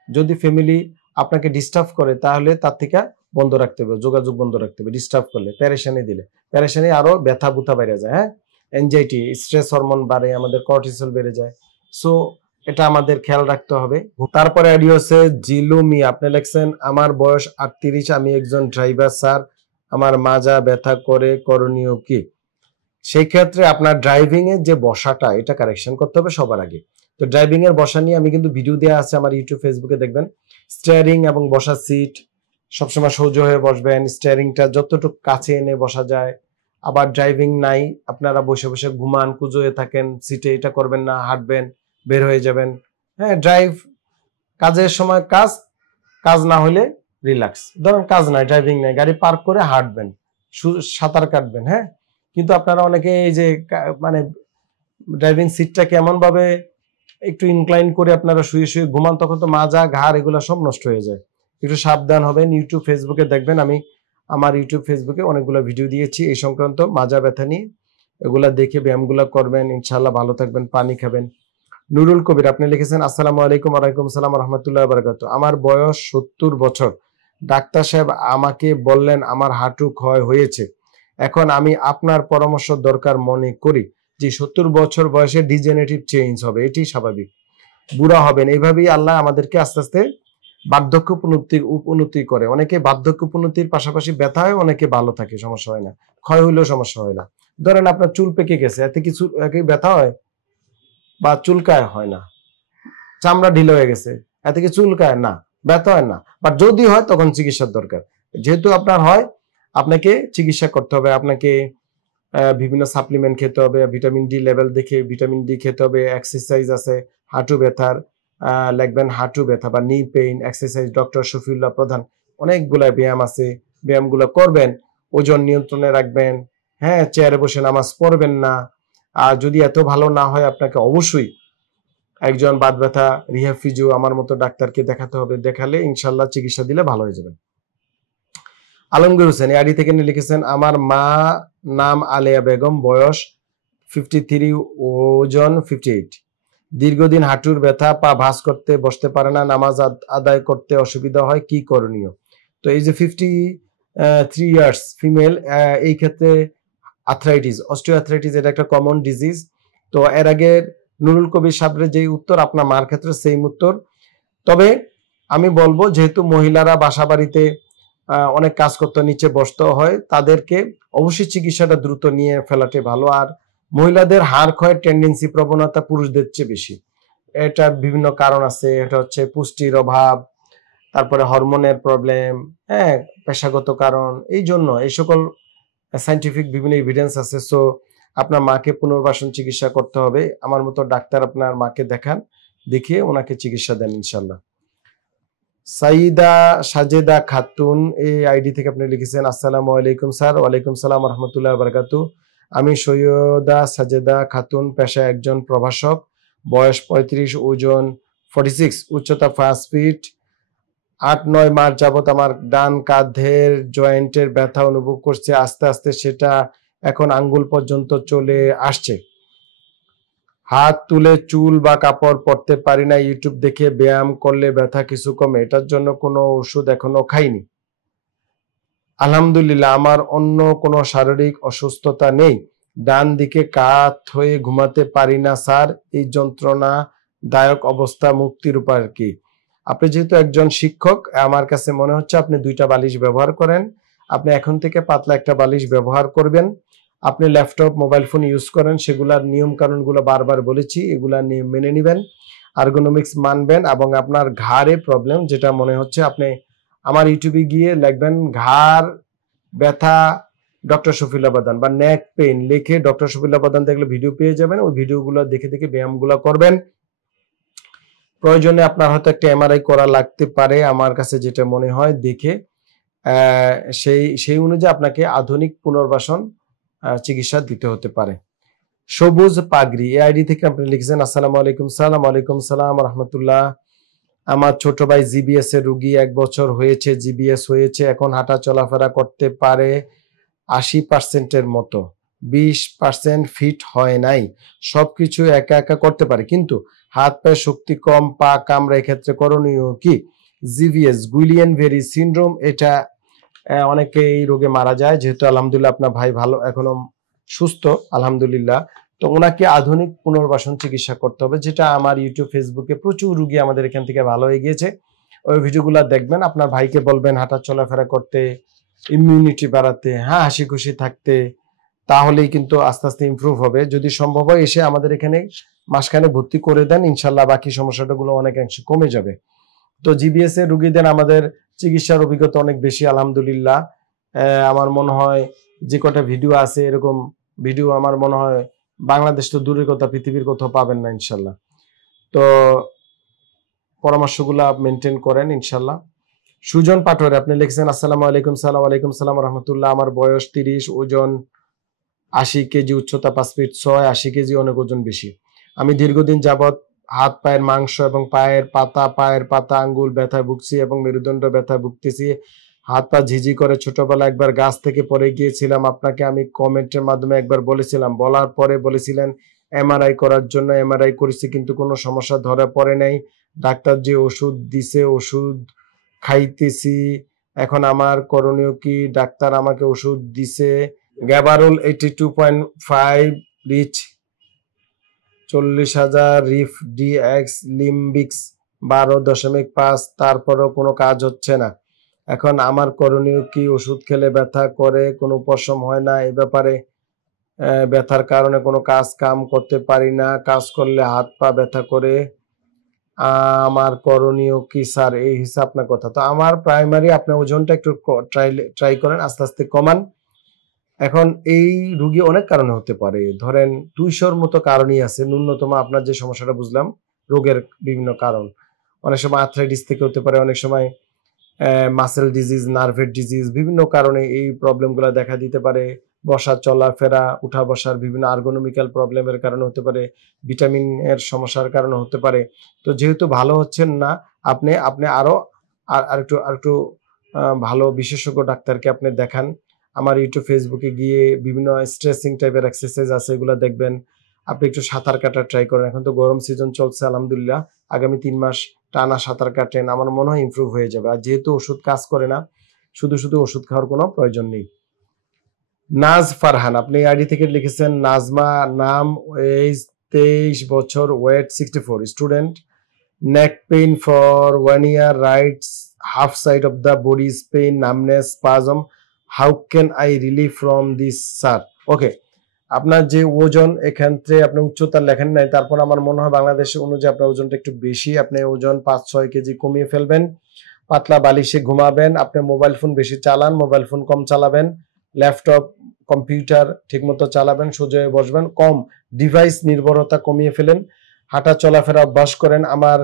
যদি ফ্যামিলি আপনাকে ডিস্টার্ব করে, তাহলে তার থেকে বন্ধ রাখতে হবে, যোগাযোগ বন্ধ রাখতে হবে। ডিস্টার্ব করলে, পেরেশানি দিলে, পেরেশানি আরো ব্যথা বুথা বেড়ে যায়, হ্যাঁ, এনজাইটি, স্ট্রেস হরমোন বাড়ে, আমাদের কর্টিসল বেড়ে যায়। সো এটা আমাদের খেয়াল রাখতে হবে। তারপরে আইডি হচ্ছে জিলুমি, আপনি লিখছেন আমার বয়স 38, আমি একজন ড্রাইভার স্যার, আমার মাজা ব্যথা করে, করণীয় কি? সেই ক্ষেত্রে আপনার ড্রাইভিং এর যে বসাটা এটা কারেকশন করতে হবে সবার আগে। তো ড্রাইভিং এর বসা নিয়ে আমি কিন্তু ভিডিও দেওয়া আছে আমার ইউটিউব ফেসবুকে, দেখবেন। স্টিয়ারিং এবং বসার সিট সবসময় সোজা হয়ে বসবেন, স্টিয়ারিংটা যতটুকু কাছে এনে বসা যায়। আবার ড্রাইভিং নাই, আপনারা বসে বসে ঘুমান, কুজো হয়ে থাকেন সিটে, এটা করবেন না, হাঁটবেন, বের হয়ে যাবেন। হ্যাঁ, ড্রাইভ, কাজের সময় কাজ, কাজ না হলে রিল্যাক্স। ধরুন কাজ নাই, ড্রাইভিং নাই, গাড়ি পার্ক করে হাঁটবেন, সাঁতার কাটবেন। হ্যাঁ, কিন্তু আপনারা অনেকে এই যে মানে ড্রাইভিং সিটটাকে এমন ভাবে একটু ইনক্লাইন করে আপনারা শুয়ে শুয়ে ঘুমান, তখন তো মাজা, ঘাড় এগুলো সব নষ্ট হয়ে যায়। একটু সাবধান হবেন। ইউটিউব ফেসবুকে দেখবেন, আমি আমার ইউটিউব ফেসবুকে অনেকগুলো ভিডিও দিয়েছি এই সংক্রান্ত, মাজা ব্যথা নিয়ে। এগুলা দেখে ব্যায়ামগুলো করবেন, ইনশাল্লাহ ভালো থাকবেন, পানি খাবেন। নুরুল কবির, আপনি লিখেছেন আসসালামু আলাইকুম। ওয়ালাইকুম সালাম রহমতুল্লাহ বারাকাতুহু। আমার বয়স 70 বছর। ডাক্তার সাহেব আমাকে বললেন আমার হাঁটু ক্ষয় হয়েছে। এখন আমি আপনার পরামর্শ দরকার মনে করি। যে 70 বছর বয়সে ডিজেনারেটিভ চেঞ্জ হবে, এটি স্বাভাবিক। বুড়া হবেন, এইভাবেই আল্লাহ আমাদেরকে আস্তে আস্তে বার্ধক্য উপনতি করে। অনেকে বার্ধক্য উপনতির পাশাপাশি ব্যথা হয়, অনেকে ভালো থাকে, সমস্যা হয় না, ক্ষয় হইলেও সমস্যা হয় না। ধরেন আপনার চুল পেকে গেছে, এতে কিছু ব্যথা হয় বা চুলকায়? হয় না। চামড়া ঢিলে হয়ে গেছে, এতে কি চুলকায়? না, ব্যথা হয় না। বাট যদি হয় তখন চিকিৎসার দরকার। যেহেতু আপনার হয়, আপনাকে চিকিৎসা করতে হবে। আপনাকে বিভিন্ন সাপ্লিমেন্ট খেতে হবে, ভিটামিন ডি লেভেল দেখে ভিটামিন ডি খেতে হবে। এক্সারসাইজ আছে হাঁটু ব্যথার, লিখবেন হাঁটু ব্যথা বা নি পেইন এক্সারসাইজ, ডক্টর শফিউল্লাহ প্রধান, অনেকগুলা ব্যায়াম আছে, ব্যায়ামগুলো করবেন। ওজন নিয়ন্ত্রণে রাখবেন। হ্যাঁ, চেয়ারে বসে নামাজ পড়বেন না। আর যদি এত ভালো না হয়, আপনাকে অবশ্যই একজন বাত ব্যথা রিহ্যাব ফিজিও আমার মতো ডাক্তারকে দেখাতে হবে। দেখালে ইনশাল্লাহ চিকিৎসা দিলে ভালো হয়ে যাবেন। আলমগীর হোসেন আইডি থেকে লিখেছেন আমার মা নাম আলেয়া বেগম, বয়স 53, ওজন 58, দীর্ঘদিন হাঁটুর ব্যথা, পা ভাঁজ করতে বসতে পারে না, নামাজ আদায় করতে অসুবিধা হয়, কি করণীয়? তো এই যে 53 ইয়ার্স ফিমেল, এই ক্ষেত্রে আর্থ্রাইটিস, অস্টিওআর্থ্রাইটিস, এটা একটা কমন ডিজিজ। তো এর আগে নুরুল কবির সাবরে যেই উত্তর, আপনার মার ক্ষেত্রে সেম উত্তর। তবে আমি বলবো, যেহেতু মহিলারা বাসা বাড়িতে অনেক কাজ করতে, নিচে বসতে হয়, তাদেরকে অবশ্যই চিকিৎসাটা দ্রুত নিয়ে ফেলাতে ভালো। আর মহিলাদের হাড় ক্ষয়ের টেন্ডেন্সি, প্রবণতা পুরুষদের চেয়ে বেশি। এটা বিভিন্ন কারণ আছে। এটা হচ্ছে পুষ্টির অভাব, তারপরে হরমোনের প্রবলেম, হ্যাঁ, পেশাগত কারণ, এই জন্য এই সকল সাইন্টিফিক বিভিন্ন এভিডেন্স আছে। সো আপনার মাকে পুনর্বাসন চিকিৎসা করতে হবে। আমার মতো ডাক্তার আপনার মাকে দেখান, দেখিয়ে ওনাকে চিকিৎসা দেন ইনশাল্লাহ। সাইদা সাজেদা খাতুন, এই আইডি থেকে আপনি লিখেছেন আসসালামু আলাইকুম স্যার। ওয়ালাইকুম সালাম রহমতুল্লাহ বারাকাতুহু। আমি সৈয়দা সাজেদা খাতুন, পেশায় একজন প্রভাষক, বয়স 35, ওজন 46, উচ্চতা 5 ফিট। 8-9 মাস যাবত আমার ডান কাঁধের জয়েন্টের ব্যথা অনুভব করছে, আস্তে আস্তে সেটা এখন আঙ্গুল পর্যন্ত চলে আসছে। হাত তুলে চুল বা কাপড় পরতে পারি না। ইউটিউব দেখে ব্যায়াম করলে ব্যথা কিছু কমে, এটার জন্য কোনো ওষুধ এখনো খাইনি। আলহামদুলিল্লাহ, আমার অন্য কোনো শারীরিক অসুস্থতা নেই। ডান দিকে কাত হয়ে ঘুমাতে পারি না স্যার, এই যন্ত্রণাদায়ক অবস্থা মুক্তির উপায় কি? আপনি যেহেতু একজন শিক্ষক, আমার কাছে মনে হচ্ছে আপনি 2টা বালিশ ব্যবহার করেন। আপনি এখন থেকে পাতলা একটা বালিশ ব্যবহার করবেন। আপনি ল্যাপটপ, মোবাইল ফোন ইউজ করেন, সেগুলার নিয়ম কানুনগুলো বারবার বলেছি, এগুলা মেনে নিবেন, আর্গোনমিক্স মানবেন। এবং আপনার ঘাড়ে প্রবলেম যেটা মনে হচ্ছে, আপনি আমার ইউটিউবে গিয়ে লিখবেন ঘাড় ব্যথা ডক্টর শফিউল্লাহ প্রধান বা নেক পেইন লিখে ডক্টর শফিউল্লাহ প্রধান দেখলে ভিডিও পেয়ে যাবেন। ওই ভিডিওগুলো দেখে দেখে ব্যায়ামগুলো করবেন। প্রয়োজনে আপনার হয়তো একটা এমআরআই করা লাগতে পারে, আমার কাছে যেটা মনে হয় দেখে, সেই অনুযায়ী আপনাকে আধুনিক পুনর্বাসন চিকিৎসা দিতে হতে পারে। সবুজ পাগড়ি, এই আইডি থেকে আপনি লিখেছেন আসসালামু আলাইকুম সালাম। ওয়ালাইকুম সালাম রহমতুল্লাহ। আমার ছোট ভাই জিবিএস এর রোগী, 1 বছর হয়েছে জিবিএস হয়েছে, এখন হাঁটা চলাফেরা করতে পারে 80% মতো, 20% ফিট হয় নাই, সবকিছু একা একা করতে পারে, কিন্তু হাত পায়ে শক্তি কম, পা কামড়ে, ক্ষেত্রে করণীয় কি? জিভিএস, গুইলিয়ান ভেরি সিনড্রোম, এটা অনেকে এই রোগে মারা যায়। যেহেতু আলহামদুলিল্লাহ আপনার ভাই ভালো, এখনো সুস্থ আলহামদুলিল্লাহ, তো ওনাকে আধুনিক পুনর্বাসন চিকিৎসা করতে হবে, যেটা আমার ইউটিউব ফেসবুকে প্রচুর রুগী আমাদের এখান থেকে ভালো হয়ে গিয়েছে। ওই ভিডিওগুলো দেখবেন, আপনার ভাইকে বলবেন হাঁটা চলাফেরা করতে, ইমিউনিটি বাড়াতে, হ্যাঁ হাসি খুশি থাকতে, তাহলেই কিন্তু আস্তে আস্তে ইমপ্রুভ হবে। যদি সম্ভব হয় এসে আমাদের এখানে মাসখানে ভর্তি করে দেন, ইনশাল্লাহ বাকি সমস্যাটাগুলো অনেকাংশে কমে যাবে। তো জিবিএস এর রুগীদের আমাদের চিকিৎসার অভিজ্ঞতা অনেক বেশি আলহামদুলিল্লাহ। আমার মনে হয় যে কটা ভিডিও আছে এরকম ভিডিও আমার মনে হয় বাংলাদেশ তো দূরের কথা, পৃথিবীর কোথাও পাবেন না ইনশাল্লাহ। তো পরামর্শগুলো মেনটেন করেন ইনশাল্লাহ। সুজন পাটোয়ারি আপনি লিখেছেন আসসালামু আলাইকুম। সালাম আলাইকুম সালাম রহমতুল্লাহ। আমার বয়স 30, ওজন 80 কেজি, উচ্চতা 5 ফিট 6, 80 কেজি, অনেক ওজন বেশি। আমি দীর্ঘদিন যাবৎ হাত পায়ের মাংস এবং পায়ের পাতা আঙ্গুল ব্যথায় ভুগছি এবং মেরুদণ্ড ব্যথায় ভুগতেছি। হাত পা ঝিঝি করে। ছোটবেলা একবার গাছ থেকে পড়ে গিয়েছিলাম, আপনাকে আমি কমেন্টের মাধ্যমে একবার বলেছিলাম, বলার পরে বলেছিলেন এমআরআই করার জন্য। এমআরআই করেছি কিন্তু কোনো সমস্যা ধরা পড়ে নাই। ডাক্তার যে ওষুধ দিছে ওষুধ খাইতেছি। এখন আমার করণীয় কি? ডাক্তার আমাকে ওষুধ দিছে গ্যাবারুল 82.5, রিচ 40,000, রিফ ডিএক্স, লিম্বিক্স 12.5, তারপরও কোনো কাজ হচ্ছে না। এখন আমার করণীয় কি? ওষুধ খেলে ব্যথা করে, কোনো উপশম হয় না। এ ব্যাপারে ব্যথার কারণে কোনো কাজ কাম করতে পারি না, কাজ করলে হাত পা ব্যথা করে। আমার করণীয় কি স্যার? এই হিসাব আপনার কথা। তো আমার প্রাইমারি আপনার ওজনটা একটু ট্রাই করেন, আস্তে আস্তে কমান। এখন এই রোগী অনেক কারণে হতে পারে, ধরেন 200-র মতো কারণই আছে। ন্যূনতম আপনার যে সমস্যাটা বুঝলাম, রোগের বিভিন্ন কারণ, অনেক সময় আর্থ্রাইটিস থেকে হতে পারে, অনেক সময় মাসেল ডিজিজ, নার্ভের ডিজিজ, বিভিন্ন কারণে এই প্রবলেমগুলো দেখা দিতে পারে। বসা চলাফেরা, উঠা বসার বিভিন্ন আর্গোনমিক্যাল প্রবলেমের কারণে হতে পারে, ভিটামিনের সমস্যার কারণে হতে পারে। তো যেহেতু ভালো হচ্ছেন না, আপনি আরো আরেকটু ভালো বিশেষজ্ঞ ডাক্তারকে আপনি দেখান। আমার ইউটিউব ফেসবুকে গিয়ে বিভিন্ন স্ট্রেচিং টাইপের এক্সারসাইজ আছে, এগুলো দেখবেন। আপনি একটু সাঁতার কাটা ট্রাই করেন, এখন তো গরম সিজন চলছে আলহামদুলিল্লাহ। আগামী 3 মাস টানা সাঁতার কাটেন, আমার মনে হয় ইমপ্রুভ হয়ে যাবে। আর যেহেতু ওষুধ কাজ করে না, শুধু ওষুধ খাওয়ার কোনো প্রয়োজন নেই। নাজ ফারহান আপনি আইডি থেকে লিখেছেন নাজমা নাম, এজ 23 বছর, weight 64, student, neck pain for 1 year, right half side of the body is pain, numbness, spasm. How can I relieve from this, sir? Okay, আপনার যে ওজন, এখান থেকে আপনি উচ্চতা লেখেন নাই, তারপর আমার মনে হয় বাংলাদেশের অনুযায়ী আপনার ওজনটা একটু বেশি। আপনি ওজন 5-6 কেজি কমিয়ে ফেলবেন। পাতলা বালিশে ঘুমাবেন। আপনি মোবাইল ফোন বেশি চালান, মোবাইল ফোন কম চালাবেন। ল্যাপটপ কম্পিউটার ঠিকমতো চালাবেন, সোজা হয়ে বসবেন, কম ডিভাইস নির্ভরতা কমিয়ে ফেলেন। হাঁটা চলাফেরা অভ্যাস করেন। আমার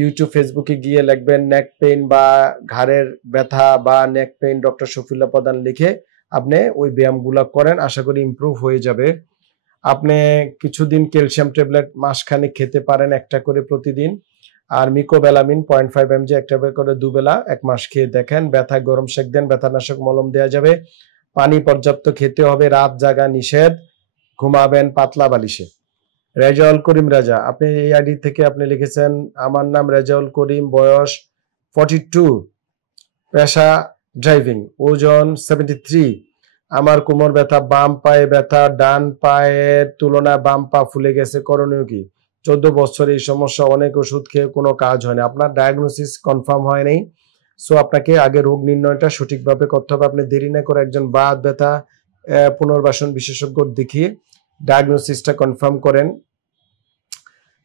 ইউটিউব ফেসবুকে গিয়ে লিখবেন নেক পেইন বা ঘাড়ের ব্যথা বা নেক পেইন ডক্টর শফিউল্লাহ প্রধান লিখে আপনি ওই ব্যায়ামগুলো করেন, আশা করি ইমপ্রুভ হয়ে যাবে। আপনি কিছুদিন ক্যালসিয়াম ট্যাবলেট মাসখানেক খেতে পারেন, একটা করে প্রতিদিন। আর মিকোবেলামিন 0.5 mg একটা করে দুবেলা 1 মাস খেয়ে দেখেন। ব্যথা গরম সেক দেন, ব্যথানাশক মলম দেওয়া যাবে। পানি পর্যাপ্ত খেতে হবে, রাত জাগা নিষেধ, ঘুমাবেন পাতলা বালিশে। রেজাউল করিম রাজা আপনি এই আইডি থেকে আপনি লিখেছেন আমার নাম রেজাউল করিম, বয়স 42, পেশা ড্রাইভিং, ওজন 73, আমার কোমর ব্যথা, বাম পায়ে ব্যথা, ডান পায়ের তুলনায় বাম পা ফুলে গেছে, করণীয় কি? 14 বছর এই সমস্যা, অনেক ওষুধ খেয়ে কোনো কাজ হয়নি। আপনার ডায়াগনোসিস কনফার্ম হয় নাই, সো আপনাকে আগে রোগ নির্ণয়টা সঠিকভাবে করতে হবে। আপনি দেরি না করে একজন বাত ব্যথা পুনর্বাসন বিশেষজ্ঞ দেখিয়ে ডায়াগনোসিসটা কনফার্ম করেন।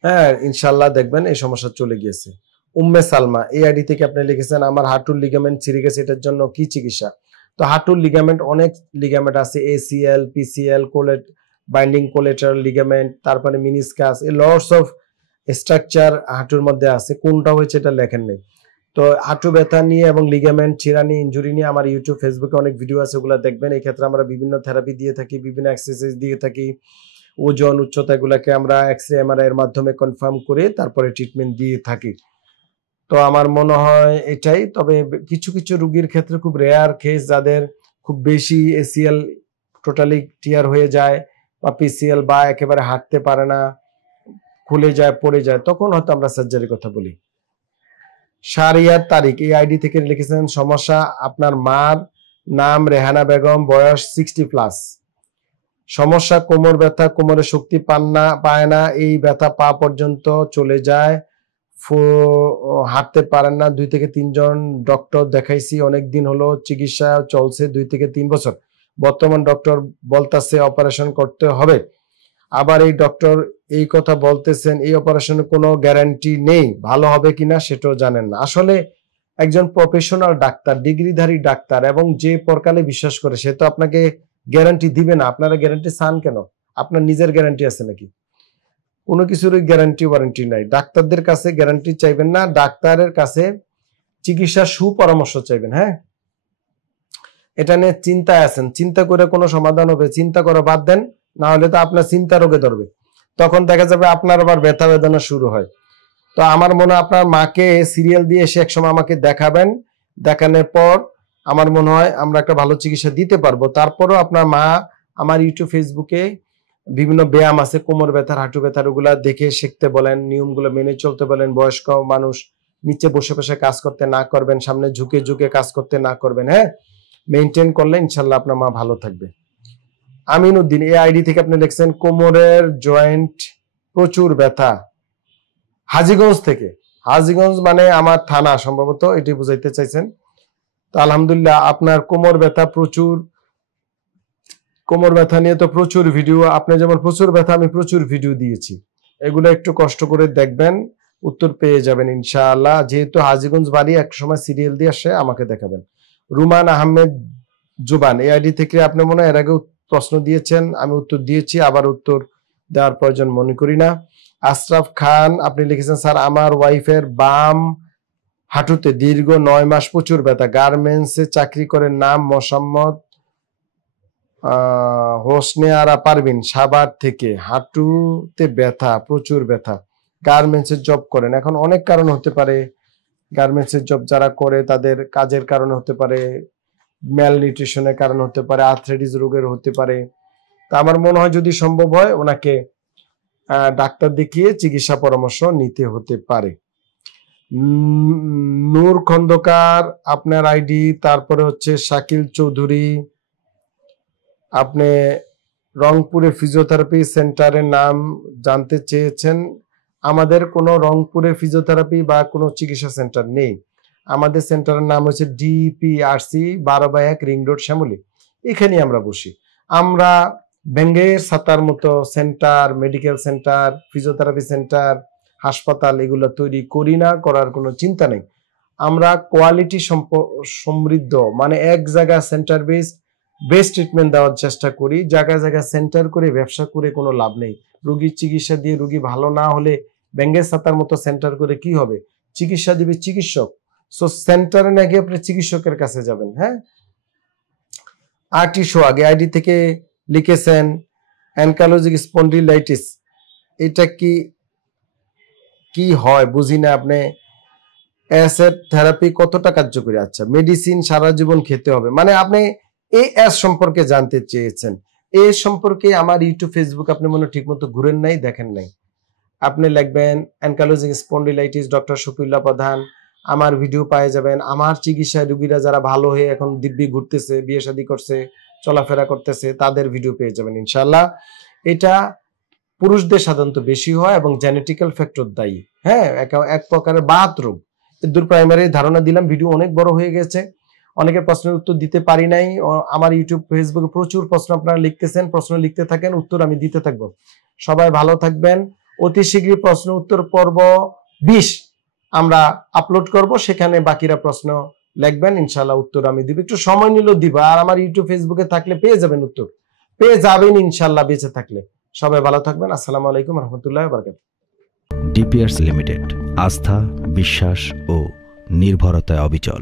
হ্যাঁ, ইনশাল্লাহ দেখবেন এই সমস্যা চলে গিয়েছে। উম্মে সালমা এই আইডি থেকে আপনি লিখেছেন আমার হাঁটুর লিগামেন্ট ছিঁড়ে গেছে, এটার জন্য কি চিকিৎসা? তো হাঁটুর লিগামেন্ট, অনেক লিগামেন্ট আছে, ACL, PCL, binding collateral ligament, তারপরে মিনিসকাস, এই লটস অফ স্ট্রাকচার হাঁটুর মধ্যে আছে। কোনটা হয়েছে এটা লেখেন নেই। তো হাঁটু ব্যথা নিয়ে এবং লিগামেন্ট ছিঁড়া নিয়ে, ইনজুরি নিয়ে আমার ইউটিউব ফেসবুকে অনেক ভিডিও আছে, ওগুলো দেখবেন। এই ক্ষেত্রে আমরা বিভিন্ন থেরাপি দিয়ে থাকি, বিভিন্ন এক্সারসাইজ দিয়ে থাকি। ওজন উচ্চতা এগুলাকে আমরা এক্সরে এমআরআই এর মাধ্যমে কনফার্ম করে তারপরে ট্রিটমেন্ট দিয়ে থাকি। তো আমার মনে হয় এটাই। তবে কিছু রোগীর ক্ষেত্রে খুব রেয়ার কেস, যাদের খুব বেশি এসিএল টোটালি টিয়ার হয়ে যায় বা পিসিএল বা একেবারে হাঁটতে পারে না, খুলে যায়, পড়ে যায়, তখন হয়তো আমরা সার্জারির কথা বলি। শারিয়ার তারিক এই আইডি থেকে লিখেছেন সমস্যা, আপনার মার নাম রেহানা বেগম, বয়স 60+, সমস্যা কোমর ব্যথা, কোমরে শক্তি পায় না, এই ব্যথা পা পর্যন্ত চলে যায়, হাঁটতে পারেন না। 2 থেকে 3 জন ডক্টর দেখাইছি, অনেকদিন হলো চিকিৎসা চলছে 2 থেকে 3 বছর। বর্তমান ডক্টর বলতেছে অপারেশন করতে হবে। আবার এই ডক্টর এই কথা বলতেছেন, এই অপারেশনের কোনো গ্যারান্টি নেই, ভালো হবে কিনা সেটাও জানেন না। আসলে একজন প্রফেশনাল ডাক্তার, ডিগ্রিধারী ডাক্তার এবং যে পরকালে বিশ্বাস করে, সে তো আপনাকে গ্যারান্টি দিবে না। আপনারা গ্যারান্টি চান কেন? আপনার নিজের গ্যারান্টি আছে নাকি? কোনো কিছুরই গ্যারান্টি ওয়ারেন্টি নাই। ডাক্তারদের কাছে গ্যারান্টি চাইবেন না, ডাক্তারের কাছে চিকিৎসার সুপরামর্শ চাইবেন। হ্যাঁ, এটা নিয়ে চিন্তায় আছেন, চিন্তা করে কোনো সমাধান হবে? চিন্তা করা বাদ দেন, না হলে তো আপনার চিন্তা রোগে ধরবে, তখন দেখা যাবে আপনার আবার ব্যথা বেদনা শুরু হয়। তো আমার মনে হয় আপনার মাকে সিরিয়াল দিয়ে এসে একসময় আমাকে দেখাবেন, দেখানোর পর আমার মনে হয় আমরা একটা ভালো চিকিৎসা দিতে পারবো। তারপরও আপনার মা আমার ইউটিউব ফেসবুকে বিভিন্ন ব্যায়াম আছে কোমর ব্যথার, হাঁটু ব্যথার, ওগুলা দেখে শিখতে বলেন, নিয়মগুলো মেনে চলতে বলেন। বয়স্ক মানুষ নিচে বসে বসে কাজ করতে না করবেন, সামনে ঝুঁকে ঝুঁকে কাজ করতে না করবেন। হ্যাঁ, মেনটেন করলে ইনশাল্লাহ আপনার মা ভালো থাকবে। আমিনুদ্দিন, এই আইডি থেকে আপনি লিখছেন কোমরের জয়েন্ট প্রচুর ব্যথা, হাজীগঞ্জ থেকে। হাজীগঞ্জ মানে আমার থানা সম্ভবত, এটি বুঝাইতে চাইছেন। তো আলহামদুলিল্লাহ, আপনার কোমর ব্যথা প্রচুর, কোমর ব্যথা নিয়ে তো প্রচুর ভিডিও, আপনি যেমন প্রচুর ব্যথা, আমি প্রচুর ভিডিও দিয়েছি, এগুলো একটু কষ্ট করে দেখবেন, উত্তর পেয়ে যাবেন ইনশাআল্লাহ। যেহেতু হাজীগঞ্জ বাড়ি, এক সময় সিরিয়াল দিয়ে আসে আমাকে দেখাবেন। রুমান আহমেদ জুবান, এই আইডি থেকে আপনি মনে হয় এর আগে প্রশ্ন দিয়েছেন, আমি উত্তর দিয়েছি, আবার উত্তর দেওয়ার প্রয়োজন মনে করি না। আশরাফ খান, আপনি লিখেছেন স্যার আমার ওয়াইফের বাম হাঁটুতে দীর্ঘ 9 মাস প্রচুর ব্যথা, গার্মেন্টসে চাকরি করেন, নাম মোসাম্মদ হোসনে আরা পারভিন, সাভার থেকে। হাঁটুতে ব্যথা, প্রচুর ব্যথা, গার্মেন্টসের জব করেন। এখন অনেক কারণ হতে পারে, গার্মেন্টসের জব যারা করে তাদের কাজের কারণে হতে পারে, ম্যাল নিউট্রিশনের কারণ হতে পারে, আর্থ্রাইটিস রোগের হতে পারে। তা আমার মনে হয় যদি সম্ভব হয় ওনাকে ডাক্তার দেখিয়ে চিকিৎসা পরামর্শ নিতে হতে পারে। নূর খন্দকার আপনার আইডি, তারপরে হচ্ছে শাকিল চৌধুরী, আপনি রংপুরে ফিজিওথেরাপি সেন্টারের নাম জানতে চেয়েছেন। আমাদের কোনো রংপুরে ফিজিওথেরাপি বা কোনো চিকিৎসা সেন্টার নেই। আমাদের সেন্টারের নাম হচ্ছে ডিপিআরসি 12/1 রিং রোড শ্যামলী, এখানেই আমরা বসি। আমরা ব্যাঙ্গের ছাতার মতো centre, medical centre, physiotherapy centre, হাসপাতাল এগুলো তৈরি করি না, করার কোনো চিন্তা নেই। আমরা কোয়ালিটি সমৃদ্ধ, মানে এক জায়গায় সেন্টার বেস্ট ট্রিটমেন্ট দেওয়ার চেষ্টা করি। জায়গায় জায়গায় সেন্টার করে ব্যবসা করে কোনো লাভ নেই। রোগীর চিকিৎসা দিয়ে রোগী ভালো না হলে ব্যাঙ্গের ছাতার মতো সেন্টার করে কি হবে? চিকিৎসা দিবে চিকিৎসক, সো সেন্টারে না গিয়ে আপনি চিকিৎসকের কাছে যাবেন। হ্যাঁ, আরটি সোহাগ আইডি থেকে লিখেছেন অ্যানকালোজিক স্পন্ডিলাইটিস, এটা কি হয় বুঝি না। আপনি অ্যাসেড থেরাপি কতটা কার্যকরী? আচ্ছা, মেডিসিন সারা জীবন খেতে হবে, মানে আপনি এএস সম্পর্কে জানতে চেয়েছেন। এ সম্পর্কে আমার ইউটিউব ফেসবুক আপনি মনে ঠিক মতো ঘুরেন নাই, দেখেন নাই। আপনি লিখবেন অ্যানকালোজিক স্পন্ডিলাইটিস ডক্টর শফিউল্লাহ প্রধান, আমার ভিডিও পেয়ে যাবেন। আমার চিকিৎসায় রোগীরা যারা ভালো হয়ে এখন দিব্যি ঘুরতেছে, বিয়ে শাদী করছে, চলাফেরা করতেছে, তাদের ভিডিও পেয়ে যাবেন ইনশাআল্লাহ। এটা পুরুষদের সাধারণত বেশি হয় এবং জেনেটিক্যাল ফ্যাক্টর দায়ী। হ্যাঁ, এক প্রকারের বাত রোগ। দূর প্রাইমারি ধারণা দিলাম, ভিডিও অনেক বড় হয়ে গেছে, অনেকের প্রশ্নের উত্তর দিতে পারি নাই। আমার ইউটিউব ফেসবুকে প্রচুর প্রশ্ন আপনারা লিখতেছেন, প্রশ্ন লিখতে থাকেন, উত্তর আমি দিতে থাকবো। সবাই ভালো থাকবেন। অতি শীঘ্রই প্রশ্ন উত্তর পর্ব 20 আমরা আপলোড করব, সেখানে বাকিরা প্রশ্ন লিখবেন, ইনশাআল্লাহ উত্তর আমি দিব। একটু সময় নিলেও দিব, আর আমার ইউটিউব ফেসবুকে থাকলে পেয়ে যাবেন, উত্তর পেয়ে যাবেন ইনশাআল্লাহ বেঁচে থাকলে। সবাই ভালো থাকবেন। আসসালামু আলাইকুম রহমতুল্লাহ বারাকাতুহু। ডিপিআরস লিমিটেড, আস্থা, বিশ্বাস ও নির্ভরতায় অবিচল।